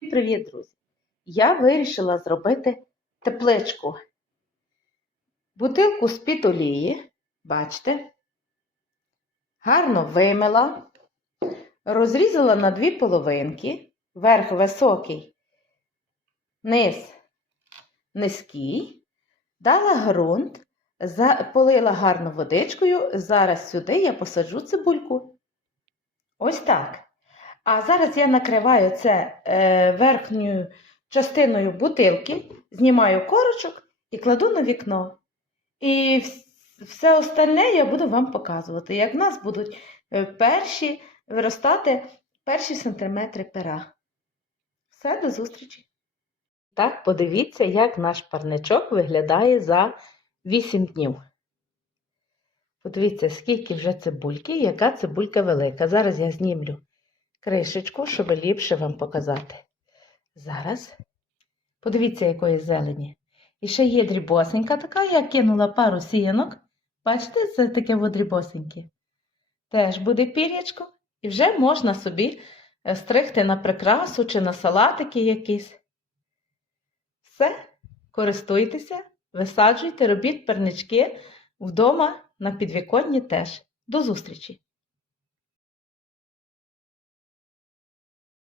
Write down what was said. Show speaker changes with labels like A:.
A: Привіт, друзі! Я вирішила зробити тепличку. Бутилку з-під олії, бачите, гарно вимила, розрізала на дві половинки, верх високий, низ низький, дала ґрунт, полила гарно водичкою. Зараз сюди я посаджу цибульку. Ось так. А зараз я накриваю це е, верхньою частиною бутилки, знімаю корочок і кладу на вікно. І все остальне я буду вам показувати, як в нас будуть е, перші виростати перші сантиметри пера. Все, до зустрічі! Так, подивіться, як наш парничок виглядає за 8 днів. Подивіться, скільки вже цибульки, яка цибулька велика. Зараз я знімлю кришечку, щоб ліпше вам показати. Зараз. Подивіться, якої зелені. І ще є дрібосенька така, я кинула пару сіянок. Бачите, це таке от дрібосеньке. Теж буде пір'ячко. І вже можна собі е, стригти на прикрасу чи на салатики якісь. Все, користуйтеся, висаджуйте, робіть пернички вдома на підвіконні теж. До зустрічі!